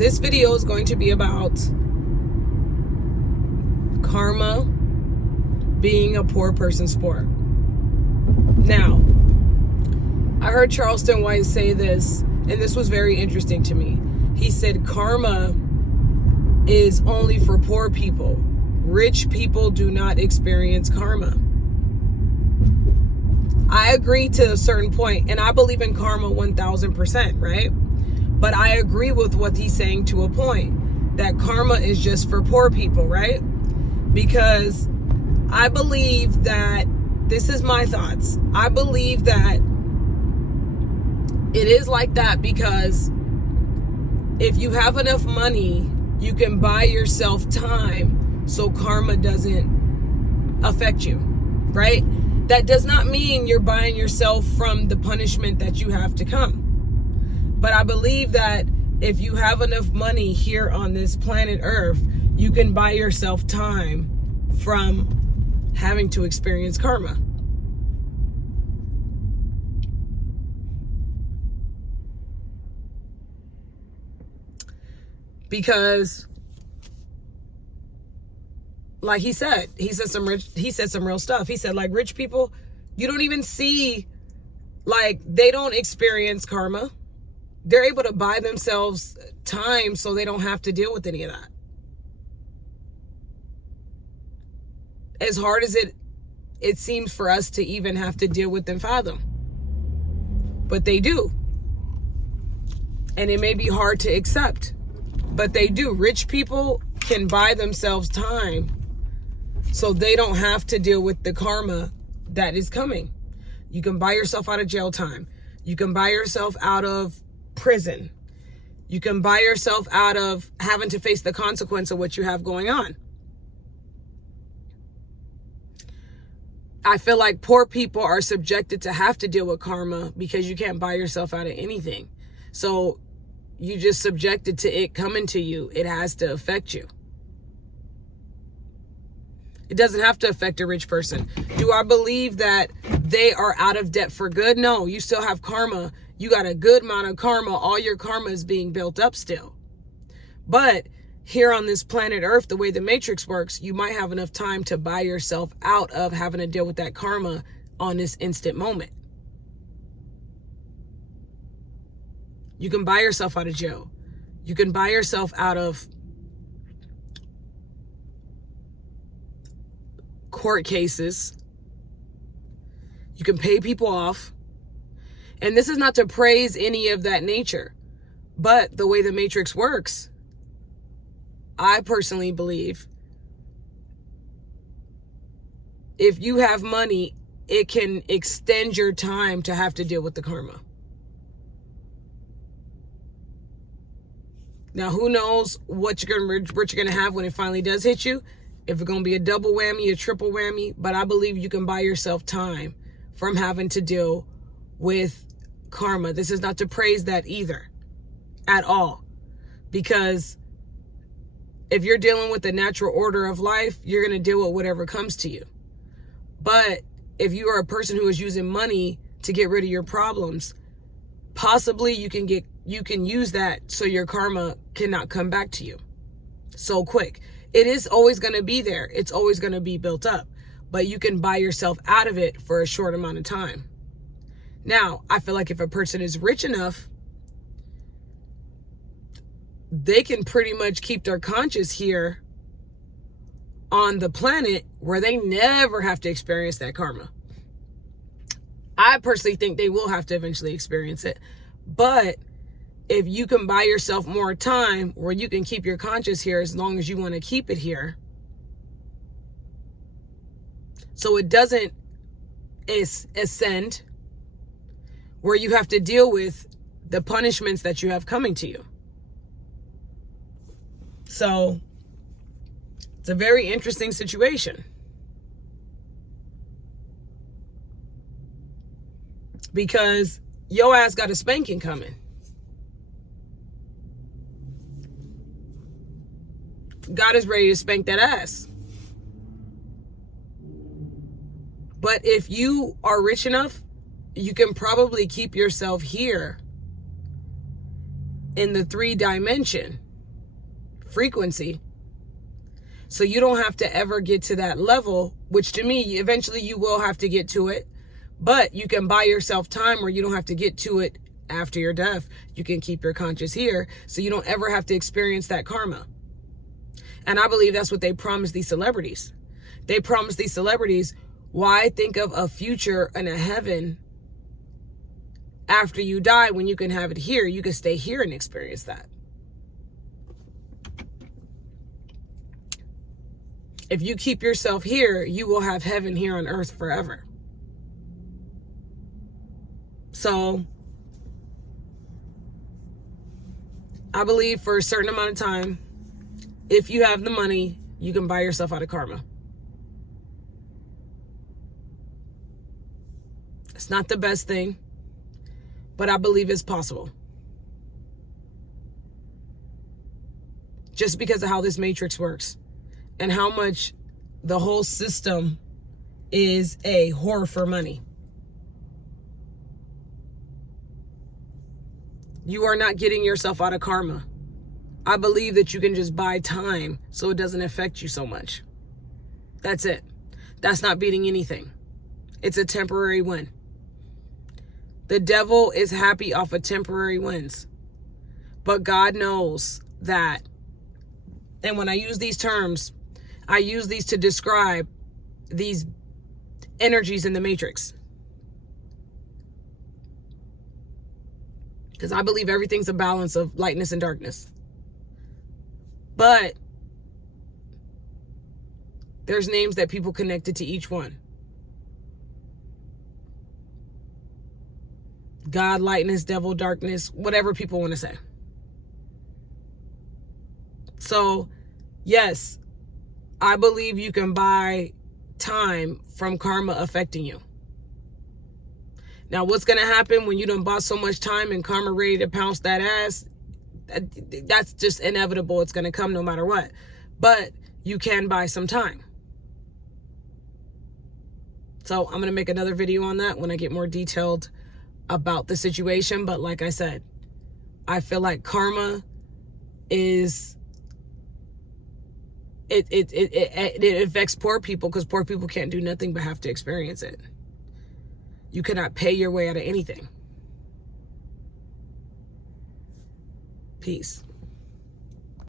This video is going to be about karma being a poor person's sport. Now, I heard Charleston White say this, and this was very interesting to me. He said karma is only for poor people. Rich people do not experience karma. I agree to a certain point, and I believe in karma 1000%, right? But I agree with what he's saying to a point, that karma is just for poor people, right? Because I believe that, this is my thoughts, I believe that it is like that because if you have enough money, you can buy yourself time so karma doesn't affect you, right? That does not mean you're buying yourself from the punishment that you have to come. But I believe that if you have enough money here on this planet Earth, you can buy yourself time from having to experience karma. Because, like he said some real stuff. He said, like, rich people, you don't even see, like, they don't experience karma. They're able to buy themselves time so they don't have to deal with any of that. As hard as it seems for us to even have to deal with and fathom. But they do. And it may be hard to accept, but they do. Rich people can buy themselves time so they don't have to deal with the karma that is coming. You can buy yourself out of jail time. You can buy yourself out of prison. You can buy yourself out of having to face the consequence of what you have going on. I feel like poor people are subjected to have to deal with karma because you can't buy yourself out of anything. So you just subjected to it coming to you. It has to affect you. It doesn't have to affect a rich person. Do I believe that they are out of debt for good? No, you still have karma. You got a good amount of karma. All your karma is being built up still. But here on this planet Earth, the way the Matrix works, you might have enough time to buy yourself out of having to deal with that karma on this instant moment. You can buy yourself out of jail. You can buy yourself out of court cases. You can pay people off. And this is not to praise any of that nature, but the way the Matrix works, I personally believe if you have money, it can extend your time to have to deal with the karma. Now, who knows what you're gonna have when it finally does hit you? If it's gonna be a double whammy, a triple whammy, but I believe you can buy yourself time from having to deal with karma. This is not to praise that either, at all, because if you're dealing with the natural order of life, you're gonna deal with whatever comes to you. But if you are a person who is using money to get rid of your problems, possibly you can use that so your karma cannot come back to you so quick. It is always going to be there. It's always going to be built up, but you can buy yourself out of it for a short amount of time. Now, I feel like if a person is rich enough, they can pretty much keep their conscience here on the planet where they never have to experience that karma. I personally think they will have to eventually experience it. But if you can buy yourself more time where you can keep your conscience here as long as you want to keep it here, so it doesn't ascend where you have to deal with the punishments that you have coming to you. So it's a very interesting situation. Because your ass got a spanking coming. God is ready to spank that ass. But if you are rich enough, you can probably keep yourself here in the 3 dimension frequency. So you don't have to ever get to that level, which to me, eventually you will have to get to it. But you can buy yourself time where you don't have to get to it after your death. You can keep your conscious here so you don't ever have to experience that karma. And I believe that's what they promise these celebrities. They promise these celebrities, why think of a future and a heaven after you die when you can have it here? You can stay here and experience that. If you keep yourself here, you will have heaven here on earth forever. So I believe for a certain amount of time, if you have the money, you can buy yourself out of karma. It's not the best thing, but I believe it's possible. Just because of how this matrix works and how much the whole system is a whore for money. You are not getting yourself out of karma. I believe that you can just buy time so it doesn't affect you so much. That's it. That's not beating anything. It's a temporary win. The devil is happy off of temporary wins. But God knows that. And when I use these terms, I use these to describe these energies in the matrix. Because I believe everything's a balance of lightness and darkness. But there's names that people connected to each one. God, lightness, devil, darkness, whatever people want to say. So, yes, I believe you can buy time from karma affecting you. Now, what's going to happen when you done bought so much time and karma ready to pounce that ass? That's just inevitable. It's going to come no matter what. But you can buy some time. So I'm going to make another video on that when I get more detailed about the situation. But like I said, I feel like karma is... It affects poor people because poor people can't do nothing but have to experience it. You cannot pay your way out of anything. Peace.